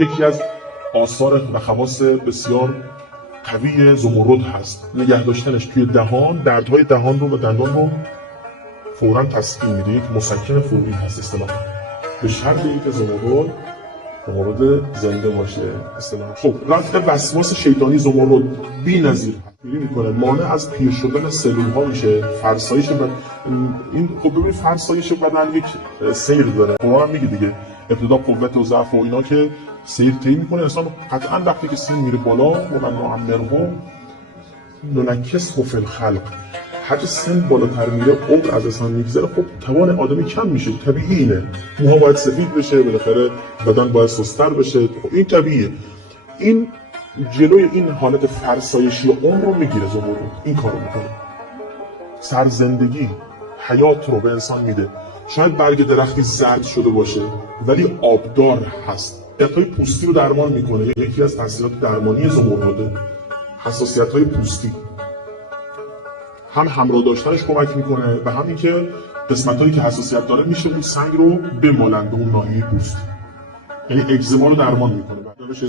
یکی از آثار و خواص بسیار قوی زمرد هست. نگه داشتنش توی دهان، دردهای دهان رو و دندان رو فوراً تسکین میده. یک مسکن فوری هست اصطلاحاً، به شرطی که زمرد زنده باشه اصطلاحاً. خب رفع وسواس شیطانی زمرد بی‌نظیر پیری میکنه، مانع از پیر شدن سلول ها میشه، فرسایش بدن. این خب ببین فرسایش بدن یک سیر داره، قرآن هم میگه دیگه ابتدا قوت و ضعف و اینا که سیر طی میکنه انسان. قطعا وقتی که سن میره بالا و نعمره ننکسه فی الخلق، هرچه سن بالاتر میره عمر از انسان میگذره، خب توان آدمی کم میشه، طبیعی اینه. موها باید سفید بشه، بالاخره بدن باید سست‌تر بشه، خب این طبیعیه. این جلوی این حالت فرسایشی عمر رو میگیره زمرد، این کارو میکنه. سرزندگی حیات رو به انسان میده. شاید برگ درختی زرد شده باشه ولی آبدار هست. حساسیت‌های پوستی رو درمان میکنه. یکی از تاثیرات درمانی زمرده حساسیت‌های پوستی، هم همراه داشتنش کمک میکنه و هم اینکه قسمت‌هایی که حساسیت داره میشه اون سنگ رو بمالن به اون ناحیه پوست، یعنی اگزما رو درمان میکنه. بعدش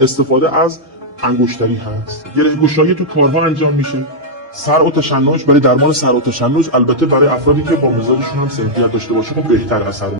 استفاده از انگشتری هست. گره گشایی تو کارها انجام میشه. سر و تشنج، برای درمان سر و تشنج البته برای افرادی که با مزاجشون هم سنخیت داشته باشه خب بهتر اثر